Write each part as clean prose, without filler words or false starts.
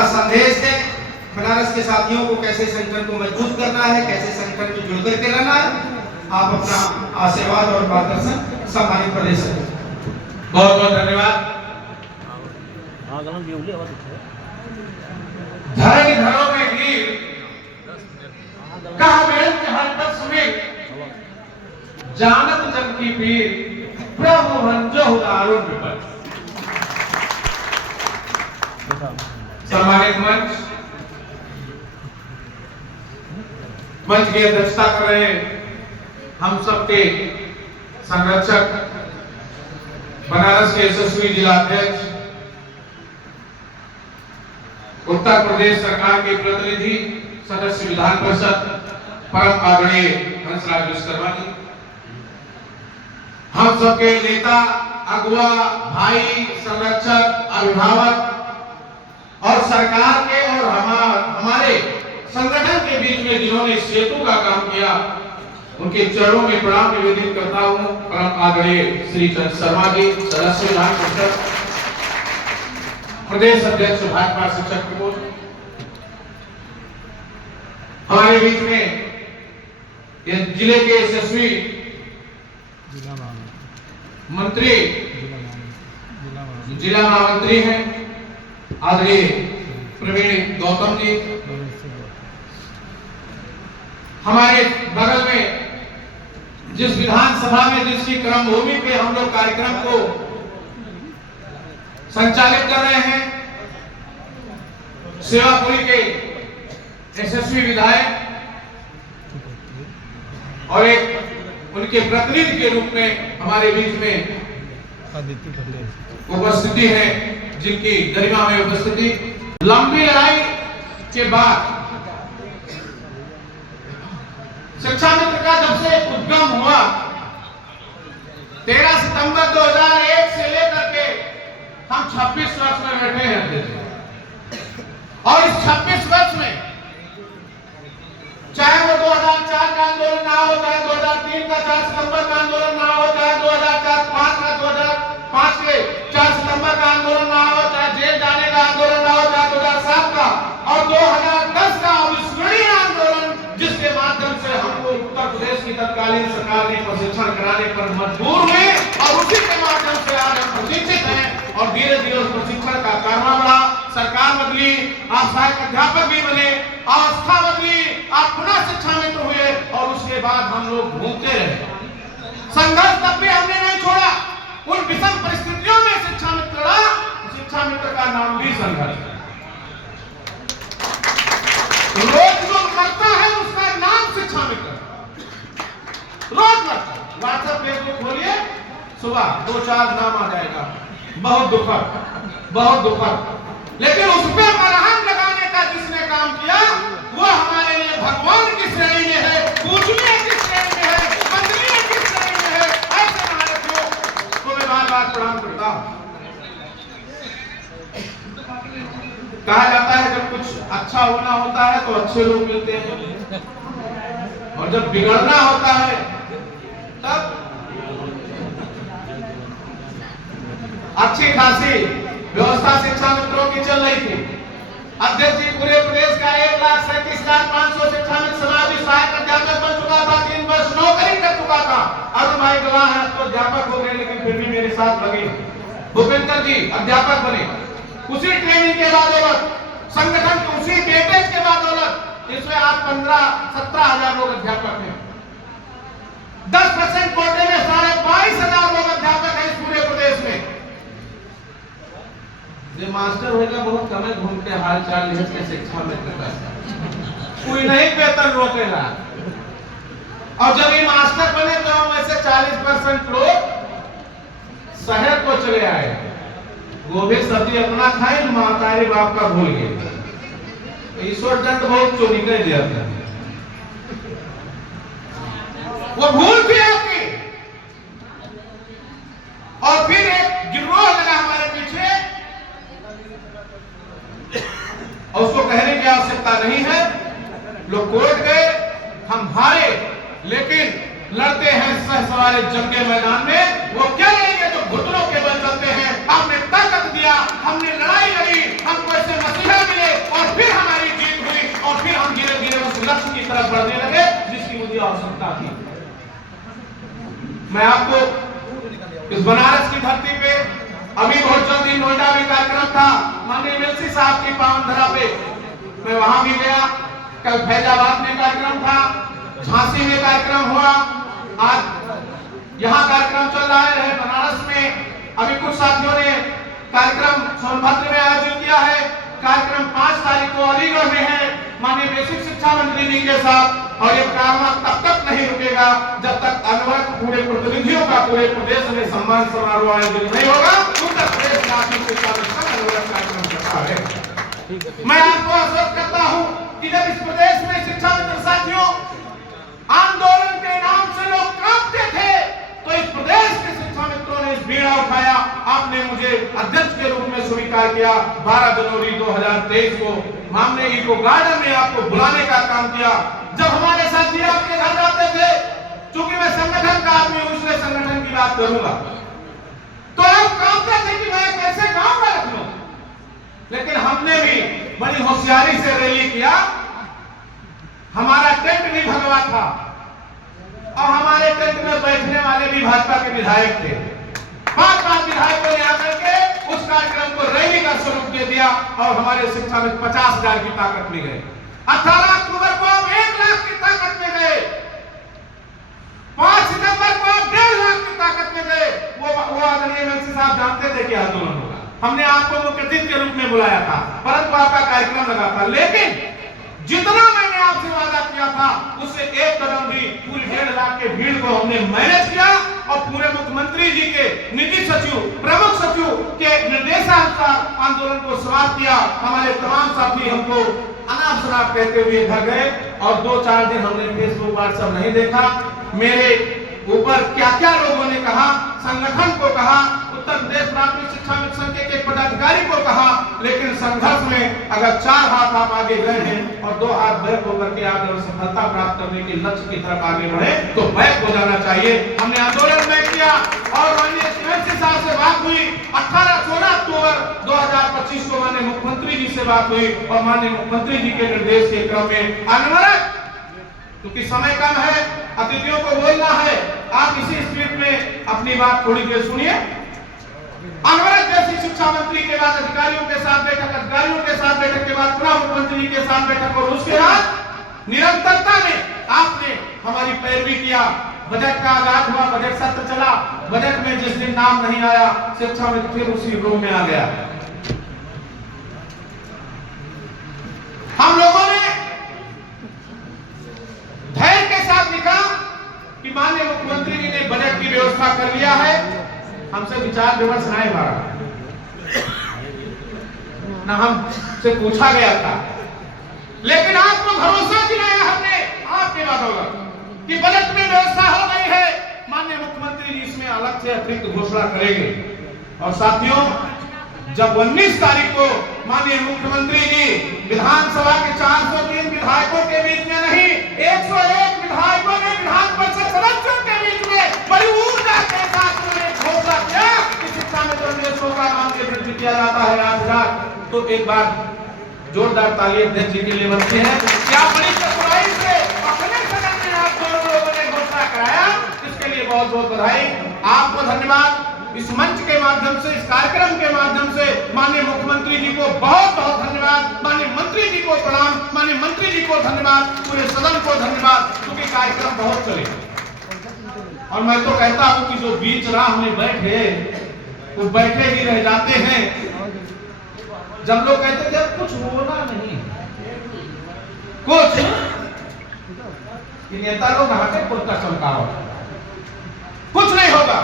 अपना संदेश दें, बनारस के साथियों को कैसे संगठन को मजबूत करना है, कैसे संगठन में जुड़ करके रहना है। आप अपना आशीर्वाद और मार्गदर्शन सम्मानित प्रदेश करें। बहुत बहुत धन्यवाद। धरणी धरो में हीर कहा मेल के हर पक्ष में जानत जन की पीर प्रभु भंजो दारुण विपद। सम्मानित मंच की अध्यक्षता कर रहे हम सबके संरक्षक बनारस के यशस्वी जिला अध्यक्ष, उत्तर प्रदेश सरकार के प्रतिनिधि सदस्य विधान परिषद परम आदरणीय हंसराज विश्वकर्मा जी, हम सबके नेता, अगुआ, भाई, संरक्षक, अभिभावक और सरकार के और हमारे संगठन के बीच में जिन्होंने सेतु का काम किया, उनके चरणों में प्रणाम निवेदित करता हूं। परम आदरणीय श्री चंद्र शर्मा जी, सदस्य विधान परिषद, प्रदेश अध्यक्ष भाजपा शिक्षक प्रकोष्ठ, हमारे बीच में जिले के यशस्वी मंत्री, जिला महामंत्री हैं आदरणीय प्रवीण गौतम जी, हमारे बगल में जिस विधानसभा में जिसकी क्रम भूमि पे हम लोग कार्यक्रम को संचालित कर रहे हैं, सेवापुरी के यशस्वी विधायक और एक उनके प्रतिनिधि के रूप में हमारे बीच में उपस्थिति है, जिनकी गरिमा में उपस्थिति लंबी लड़ाई के बाद शिक्षा मित्र का जब से उद्गम हुआ 13 सितंबर 2001 से लेकर के हम 26 वर्ष में बैठे हैं और इस 26 वर्ष में चाहे वो 2004 का आंदोलन ना हो, चाहे 2003 का 4 सितंबर का आंदोलन ना हो, चाहे 2005 के 4 सितंबर का आंदोलन ना हो, चाहे जेल जाने का आंदोलन ना हो, चाहे 2007 का और 2010 का अविस्मरणीय आंदोलन, जिसके माध्यम से हमको उत्तर प्रदेश की तत्कालीन सरकार ने प्रशिक्षण कराने पर मजबूर हुए और उसी के माध्यम से आज हम प्रशिक्षित हैं और धीरे धीरे उस प्रशिक्षण का कारवा बढ़ा। सरकार बदली, आप सहायक अध्यापक भी बने, अवस्था बदली, आप पुनः शिक्षा मित्र हुए और उसके बाद हम लोग घूमते रहे। संघर्ष तब भी हमने नहीं छोड़ा, उन विषम परिस्थितियों में शिक्षा मित्र रहा। शिक्षा मित्र का नाम भी संघर्ष है। रोज जो करता है उसका नाम शिक्षा मित्र, रोज करता है। व्हाट्सएप फेसबुक खोलिए, सुबह 2-4 नाम आ जाएगा, बहुत दुखद, लेकिन उस पर मरहम लगाने का जिसने काम किया वो हमारे लिए भगवान की श्रेणी में है, पूजनीय की श्रेणी में है, वंदनीय की श्रेणी में है। ऐसे महारथियों को मैं बार-बार प्रणाम करता हूं। कहा जाता है जब कुछ अच्छा होना होता है तो अच्छे लोग मिलते हैं और जब बिगड़ना होता है तब अच्छी खासी व्यवस्था शिक्षा मित्रों की चल रही थी। अध्यक्ष जी पूरे प्रदेश का 1,37,500 शिक्षा मित्र समाज सहायक अध्यापक बन चुका था, 3 वर्ष नौकरी कर चुका था। अरुण भाई गवाह है, तो अध्यापक हो गए लेकिन फिर भी मेरे साथ लगे। भूपेंद्र जी अध्यापक बने, उसी ट्रेनिंग के बदौलत, संगठन के उसी वेटेज के बदौलत इसमें आज 15-17 हजार लोग अध्यापक हैं। 10% कोटे में 22,500 लोग अध्यापक हैं इस पूरे प्रदेश में। ये मास्टर होगा बहुत कम है, घूम के हाल चाल लिखते शिक्षा में करता है, कोई नहीं वेतन रोकेगा। और जब ये मास्टर बने तो हम ऐसे 40% लोग शहर को चले आए, गोभी सब्जी अपना खाए, मातारी बाप का भूल गए। ईश्वर दंड बहुत चोरी कर दिया था, वो भूल थी आपकी। और फिर एक गिरोह लगा हमारे पीछे और उसको कहने की आवश्यकता नहीं है। लोग कोर्ट गए, हम हारे, लेकिन लड़ते हैं सहसवारी जंग के मैदान में। वो क्या लड़ेंगे जो घुटनों के बल चलते हैं। हमने ताकत दिया, हमने लड़ाई लड़ी, हमको ऐसे मसीहा मिले मैं आपको इस बनारस की धरती पे अभी बहुत जल्दी नोएडा में कार्यक्रम था, माननीय एमएलसी साहब की पावन धरा पे मैं वहां भी गया। कल फैजाबाद में कार्यक्रम था, झांसी में कार्यक्रम हुआ, आज यहाँ कार्यक्रम चल रहा है बनारस में। अभी कुछ साथियों ने कार्यक्रम सोनभद्र में आयोजित किया है। कार्यक्रम 5 तारीख को अलीगढ़ में है माननीय बेसिक शिक्षा मंत्री जी के साथ, और ये कार्यक्रम तब तक नहीं रुकेगा जब तक अनवरत पूरे प्रतिनिधियों का पूरे प्रदेश में सम्मान समारोह आयोजित नहीं होगा। उत्तर प्रदेश प्राथमिक शिक्षा मिशन अनवरत कार्यक्रम करता है। मैं आपको आश्वस्त करता हूँ कि जब इस प्रदेश में शिक्षा मित्र साथियों आंदोलन के नाम से लोग कांपते थे, तो इस प्रदेश के शिक्षा मित्रों ने इस बीड़ा उठाया। आपने मुझे अध्यक्ष के रूप में स्वीकार किया। 12 जनवरी 2023 को हमने इको गार्डन में आपको बुलाने का काम किया। जब हमारे साथी आपके घर जाते थे, चूंकि मैं संगठन का आदमी हूं इसलिए संगठन की बात करूंगा, तो आप कांपते थे कि मैं कैसे गांव में रख लूं, लेकिन हमने भी बड़ी होशियारी से रैली किया। हमारा टेंट भी भगवा था और हमारे टेंट में बैठने वाले भी भाजपा के विधायक थे। 5 विधायकों ने आकर के उस कार्यक्रम को रैली का स्वरूप दे दिया और हमारे शिक्षा में 50,000 की ताकत में गए। 18 अक्टूबर को हम 1 लाख की ताकत में गए। 5 सितंबर को हम 1.5 लाख की ताकत में गए। वो आदरणीय एमएलसी साहब जानते थे कि आंदोलन होगा। हमने आपको मुख्य अतिथि के रूप में बुलाया था, परंतु आपका कार्यक्रम लगा था। लेकिन जितना मैंने आपसे वादा किया था उससे 1 कदम भी पूरी 1.5 लाख के भीड़ को हमने मैनेज किया और पूरे मुख्यमंत्री जी के निधि सचिव, प्रमुख सचिव के निर्देशानुसार आंदोलन को समाप्त किया। हमारे तमाम साथी हमको अनाप शनाप कहते हुए घर गए और 2-4 दिन हमने फेसबुक व्हाट्सएप नहीं देखा। मेरे ऊपर क्या क्या लोगों ने कहा, संगठन को कहा, उत्तर प्रदेश प्राथमिक शिक्षा मिशन के पदाधिकारी को कहा, लेकिन संघर्ष में अगर 4 हाथ आप आगे गए हैं और 2 हाथ बैक होकर के आप अगर सफलता प्राप्त करने के लक्ष्य की तरफ आगे बढ़े तो बैक हो जाना चाहिए। हमने आंदोलन में किया और माननीय एमएलसी साहब से बात हुई। 18-16 अक्टूबर 2025 को माननीय मुख्यमंत्री जी से बात हुई और माननीय मुख्यमंत्री जी के निर्देश के क्रम में अनवरत, क्योंकि समय कम है, अतिथियों को बोलना है, आप इसी स्पीड में अपनी बात थोड़ी देर सुनिए। अनवरत बेसिक शिक्षा मंत्री के बाद अधिकारियों के साथ बैठक, अधिकारियों के साथ बैठक के बाद पुनः मुख्यमंत्री के साथ बैठक और उसके बाद निरंतरता में आपने हमारी पैरवी किया। बजट का आगाज हुआ, बजट सत्र चला। बजट में जिस दिन नाम नहीं आया शिक्षा मंत्री फिर उसी रूम में आ गया। हम लोगों ने धैर्य के साथ लिखा कि माननीय मुख्यमंत्री जी ने बजट की व्यवस्था कर लिया है, हमसे विचार विमर्श नहीं हुआ, ना हमसे पूछा गया था, लेकिन आपको भरोसा दिलाया हमने आपके बदौलत कि बजट में व्यवस्था हो गई है। माननीय मुख्यमंत्री जी इसमें अलग से अतिरिक्त घोषणा करेंगे। और साथियों, जब 19 तारीख को माननीय मुख्यमंत्री जी विधानसभा के 403 विधायकों के बीच में नहीं, 101 विधायकों ने विधान परिषद सदस्यों के बीच में बड़ी ऊर्जा के साथ घोषणा किया कि शिक्षा में निर्देशों का नाम के वृद्धि किया जाता है 8,000। तो एक बार जोरदार ताली अध्यक्ष जी के लिए बनती है। क्या बड़ी चतुराई से अपने सदन में आप दोनों लोगों ने घोषणा कराया, इसके लिए बहुत बहुत बधाई, आपको धन्यवाद। इस मंच के माध्यम से, इस कार्यक्रम के माध्यम से माननीय मुख्यमंत्री जी को बहुत बहुत धन्यवाद, माननीय मंत्री जी को प्रणाम, माननीय मंत्री जी को धन्यवाद, पूरे सदन को धन्यवाद, क्योंकि कार्यक्रम बहुत चले। और मैं तो कहता हूं कि जो बीच राह में बैठे वो बैठे ही रह जाते हैं। जब लोग कहते थे कुछ होना नहीं, कुछ नेता लोग हाथे कुर्ता चमकाओ, कुछ नहीं होगा।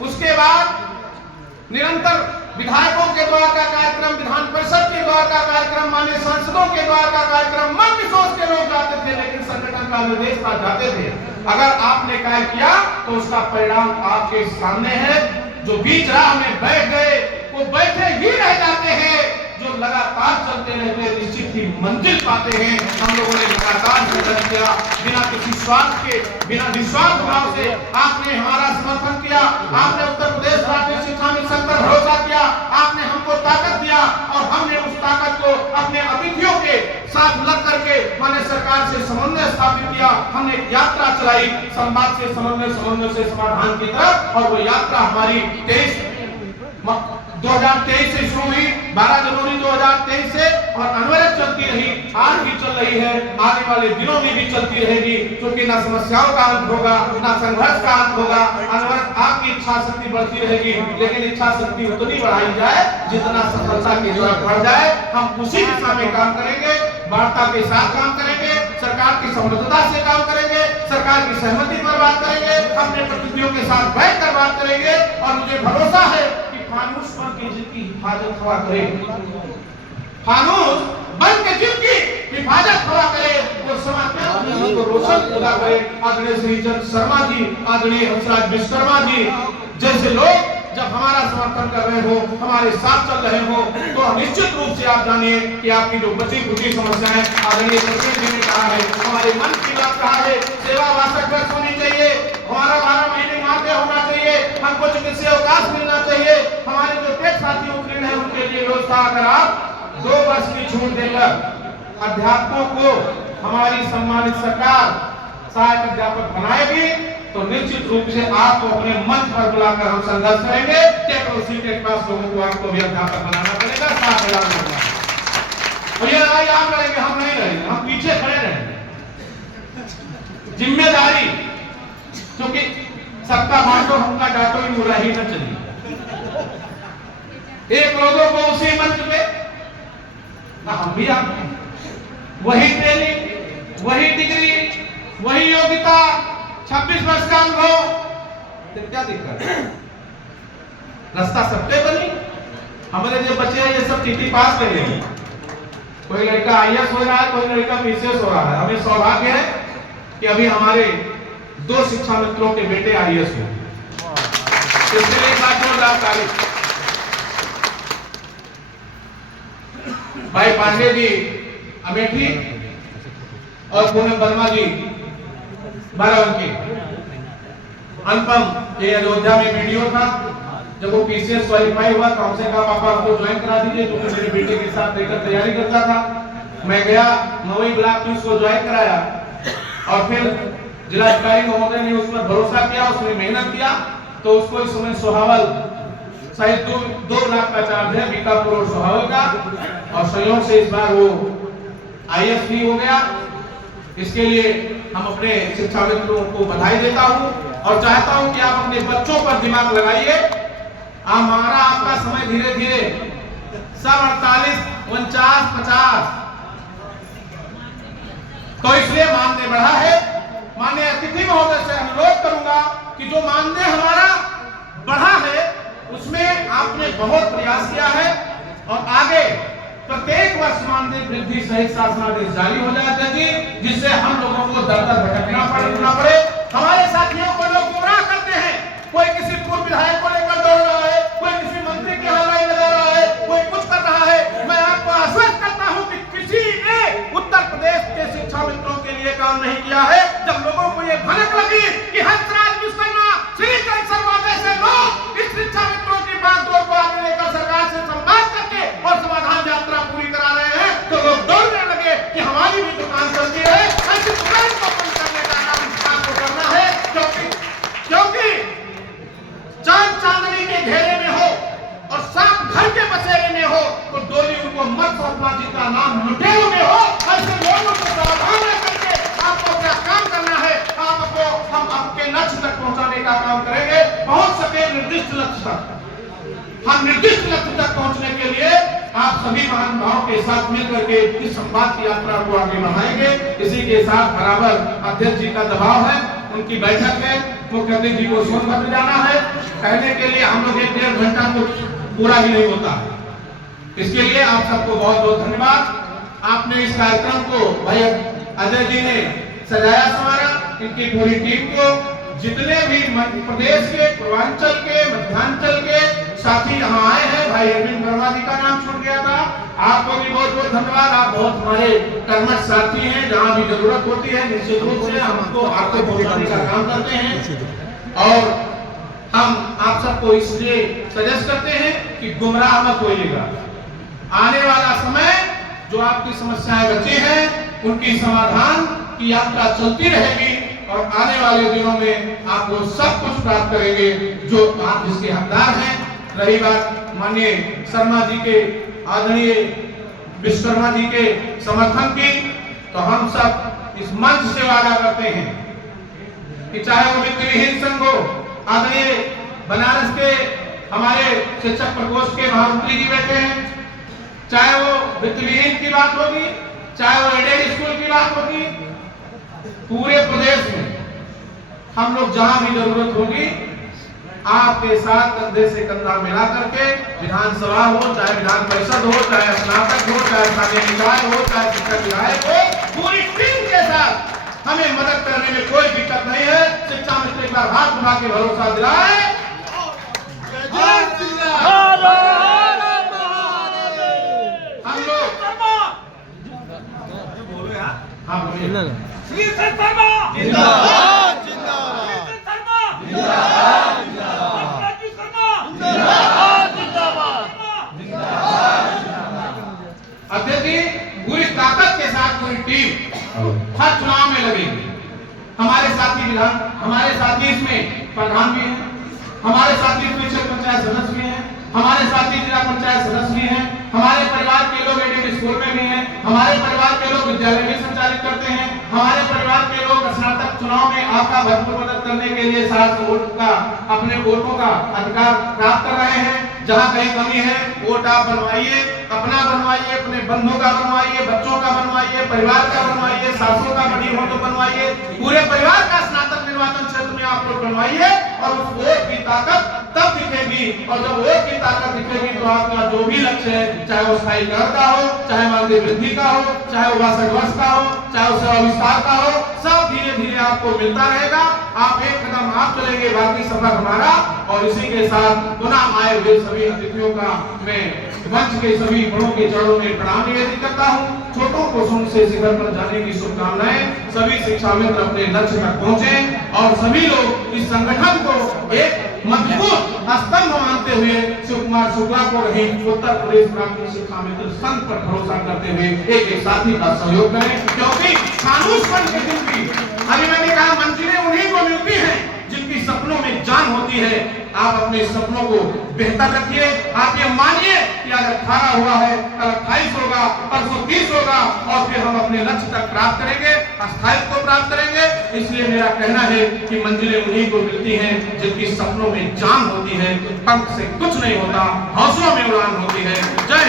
उसके बाद निरंतर विधायकों के द्वारा का कार्यक्रम, विधान परिषद के द्वारा का कार्यक्रम, माननीय सांसदों के द्वारा का कार्यक्रम, मन सोच के लोग जाते थे, लेकिन संगठन का निर्देश पर जाते थे। अगर आपने कार्य किया तो उसका परिणाम आपके सामने है। जो बीच राह में बैठ गए वो बैठे ही रह जाते हैं, जो लगातार चलते रहते हैं निश्चित ही मंजिल पाते हैं। हम लोगों ने लगातार संघर्ष किया, बिना किसी स्वार्थ के, बिना निस्वार्थ भाव से आपने हमारा समर्थन किया। आपने उत्तर प्रदेश प्राथमिक शिक्षा मिशन पर भरोसा किया, आपने हमको ताकत दिया और हमने उस ताकत को अपने अतिथियों के साथ लग करके माननीय सरकार से समन्वय स्थापित किया, हमने एक यात्रा चलाई संवाद से समन्वय, समन्वय से समाधान की तरफ, और वो यात्रा हमारी 2023 से शुरू हुई, 12 जनवरी 2023 से, और अनवरत चलती रही, आज भी चल रही है, आने वाले दिनों में भी चलती रहेगी, क्योंकि ना समस्याओं का अंत होगा, ना संघर्ष का अंत होगा, अनवरत आपकी इच्छा शक्ति बढ़ती रहेगी। लेकिन इच्छा शक्ति उतनी बढ़ाई जाए जितना सफलता की तरफ बढ़ जाए। हम उसी दिशा में काम करेंगे, वार्ता के साथ काम करेंगे, सरकार की समझौता से काम करेंगे, सरकार की सहमति पर बात करेंगे, अपने प्रतिनिधियों के साथ बैठकर बात करेंगे, और मुझे भरोसा है फानूस बन के जिनकी हिफाजत हवा करे, फानूस बन के जिनकी हिफाजत हवा करे, वो समाज में रोशन पैदा करे। आदरणीय श्री चंद्र शर्मा जी, आदरणीय हंसराज विश्वकर्मा जी जैसे लोग जब हमारा समर्थन कर रहे हो, हमारे साथ चल रहे हो, तो निश्चित रूप से आप जानिए कि आपकी जो बची खुची समस्याएं, आदरणीय सरकार जी ने कहा है, हमारे मन की बात कहा है, सेवा वासक वर्ष होनी चाहिए, हमारा 12 महीने माध्य होना चाहिए, हमको चिकित्सीय अवकाश मिलना चाहिए, हमारे जो टेक साथी उत्तीर्ण है उनके लिए व्यवस्था, अगर आप 2 वर्ष की छूट देकर अध्यापकों को हमारी सम्मानित सरकार सहायक अध्यापक बनाएगी, तो निश्चित रूप से आपको अपने मंच पर बुलाकर हम संघर्ष करेंगे। टेक और सीटेट पास लोगों को आपको भी अध्यापक बनाना पड़ेगा, साथ ऐलान होगा, और ये लड़ाई आप लड़ेंगे, हम नहीं लड़ेंगे, हम पीछे खड़े रहेंगे। जिम्मेदारी, क्योंकि सबका बांटो हमका डांटो ही बुरा ही न चलिए। एक लोगों को उसी मंच पे हम भी आप वही ट्रेनिंग, वही डिग्री, वही योग्यता, 26 वर्ष का अनुभव, फिर क्या दिक्कत है? रास्ता सबके बनी। हमारे जो बच्चे हैं ये सब टीटी पास कर रहे हैं, कोई लड़का आईएएस हो रहा है, कोई लड़का पीसीएस हो रहा है। हमें सौभाग्य है कि अभी हमारे 2 शिक्षा मित्रों के बेटे आईएएस हुए, इसके लिए एक बात जोरदार तारीफ। भाई पांडे जी अमेठी और पूनम वर्मा जी बाराबंकी। अनुपम ये अयोध्या में वीडियो था, जब वो पीसीएस क्वालिफाई हुआ तो हमसे कहा पापा आपको ज्वाइन करा दीजिए, जो मेरे बेटे के साथ लेकर तैयारी करता था। मैं गया, मवई ब्लॉक में उसको ज्वाइन कराया, और फिर जिलाधिकारी महोदय ने उस पर भरोसा किया, उसने मेहनत किया, तो उसको इस समय सोहावल शायद 2 लाख का चार्ज है, बीकापुर और सोहावल का, और सहयोग से इस बार वो आईएएस भी हो गया। इसके लिए हम अपने शिक्षा मित्रों को बधाई देता हूं, और चाहता हूं कि आप अपने बच्चों पर दिमाग लगाइए। हमारा आपका समय धीरे धीरे सब 48, 49, 50, तो इसलिए मानदेय बढ़ा है। माननीय अतिथि महोदय से अनुरोध करूंगा कि जो मानदेय हमारा बढ़ा है उसमें आपने बहुत प्रयास किया है, और आगे प्रत्येक वर्ष मानदेय वृद्धि सहित शासनादेश जारी हो जाए जी, जिससे हम लोगों को दर दर भटकना पड़े। हमारे साथियों को लोग गुमराह करते हैं, कोई किसी पूर्व विधायक को लेकर दौड़ रहा है, कोई किसी मंत्री की हलवाई लगा रहा है, कोई कुछ कर रहा है। मैं आपको आश्वस्त करता हूं कि किसी ने उत्तर प्रदेश के शिक्षा मित्रों के लिए काम नहीं किया है। जब लोगों को ये भनक लगी कि हंसराज विश्वकर्मा, श्रीचंद्र शर्मा जैसे लोग इस शिक्षा मित्रों की बागडोर को आगे लेकर सरकार से संवाद करके और समाधान यात्रा पूरी करा रहे हैं, तो लोग दौड़ने लगे कि हमारी भी दुकान चलती है, ऐसी दुकान को बंद करने का काम आपको करना है। क्योंकि चांद चांदनी के घेरे में हो और सांप घर के बसेरे में हो, तो डोली उनको मत सौंपना जिसका नाम लुटेरों में हो। ऐसे लोगों को सावधान करके आपको क्या काम करना है, आपको हम आपके लक्ष्य तक पहुंचाने का काम करेंगे। पहुंच सके निर्दिष्ट लक्ष्य तक, हम निर्दिष्ट लक्ष्य तक पहुंचने के लिए आप सभी महानुभावों के साथ मिलकर के इस संवाद की यात्रा को आगे बढ़ाएंगे। इसी के साथ बराबर अध्यक्ष जी का दबाव है, उनकी बैठक है, मुख्यमंत्री जी को सोनभद्र जाना है। कहने के लिए हम लोग 1-1.5 घंटा तो पूरा ही नहीं होता। इसके लिए आप सबको बहुत बहुत धन्यवाद। आपने इस कार्यक्रम को भाई अजय जी ने सजाया संवारा, इनकी पूरी टीम को, जितने भी मध्य प्रदेश के, पूर्वांचल के, मध्यांचल के साथी यहाँ आए हैं। भाई अरविंद वर्मा जी का नाम छूट गया था, आपको भी बहुत बहुत धन्यवाद। आप बहुत हमारे कर्मठ साथी हैं, जहाँ भी जरूरत होती है निश्चित रूप से हमको आपको पहुंचाने का काम करते हैं। और हम आप सबको इसलिए सजेस्ट करते हैं कि गुमराह मत होइएगा। आने वाला समय जो आपकी समस्याएं बची हैं उनकी समाधान की यात्रा चलती रहेगी और आने वाले दिनों में आप वो सब कुछ प्राप्त करेंगे जो आप जिसके हकदार हैं। रही बात माननीय शर्मा जी के, आदरणीय विश्वकर्मा जी के समर्थन की, तो हम सब इस मंच से वादा करते हैं कि चाहे वो वित्तविहीन संघ हो, आदरणीय बनारस के हमारे शिक्षक प्रकोष्ठ के महामंत्री जी बैठे हैं, चाहे वो वित्तविहीन की बात होगी, चाहे वो एडेड स्कूल की बात होगी, पूरे प्रदेश में हम लोग जहां भी जरूरत होगी आपके साथ कंधे से कंधा मिला करके, विधानसभा हो, चाहे विधान परिषद हो, चाहे स्नातक हो, चाहे स्थानीय निकाय हो, चाहे शिक्षक विधायक हो, पूरी टीम के साथ हमें मदद करने में कोई दिक्कत नहीं है। शिक्षा मित्र एक बार हाथ उठा के भरोसा दिलाए। हम लोग हाँ बोलिए। अध्यक्ष जी पूरी ताकत के साथ पूरी टीम हर चुनाव में लगेगी। हमारे साथी इसमें प्रधान भी हैं, हमारे साथी इसमें क्षेत्र पंचायत सदस्य भी हैं, हमारे साथी जिला पंचायत सदस्य भी हैं, हमारे परिवार के लोग एडेड स्कूल में भी हैं, हमारे परिवार के लोग विद्यालय भी संचालित करते हैं, हमारे परिवार के लोग स्नातक चुनाव में आपका भरपूर मदद करने के लिए अपने वोटों का अधिकार प्राप्त कर रहे हैं। जहां कहीं कमी है वोट आप बनवाइए, अपना बनवाइए, अपने बंधुओं का बनवाइए, बच्चों का बनवाइए, परिवार का बनवाइए, सासों का बड़ी हो तो बनवाइए, पूरे परिवार का स्नातक निर्वाचन क्षेत्र में आप लोग बनवाइए और उस वोट की ताकत तब दिखेगी। और जब वोट की ताकत दिखेगी तो आपका जो भी लक्ष्य है, चाहे वो स्थायीकरण का हो, चाहे मानदेय वृद्धि का हो, चाहे वो 62 वर्ष का हो, चाहे वो सेवा विस्तार का हो, सब धीरे धीरे आपको मिलता रहेगा। आप एक कदम आप चलेंगे, बाकी सफर हमारा। और इसी के साथ पुनः आए हुए सभी अतिथियों का मैं मंच के सभी बड़ों के चरणों में प्रणाम निवेदित करता हूँ। छोटों को सुन से शिखर पर जाने की शुभकामनाएं। सभी शिक्षा मित्र अपने लक्ष्य तक पहुंचे और सभी लोग इस संगठन को एक मजबूत स्तंभ मानते हुए शिव कुमार शुक्ला को रही उत्तर प्रदेश प्राथमिक शिक्षा मित्र संघ पर भरोसा करते हुए एक साथी का सहयोग करें, क्योंकि खानुसपन के दिन भी अभी मैंने कहा मंजिलें उन्हीं को मिलती हैं जिनकी सपनों में जान होती है। आप अपने सपनों को बेहतर रखिए। आप ये मानिए कि आज 18 हुआ है, कल 28 होगा, परसों 30 होगा और फिर हम अपने लक्ष्य तक प्राप्त करेंगे, स्थायित्व को प्राप्त करेंगे। इसलिए मेरा कहना है कि मंजिलें उन्हीं को मिलती हैं जिनकी सपनों में जान होती है। पंख से कुछ नहीं होता, हौसलों में उड़ान होती है। जय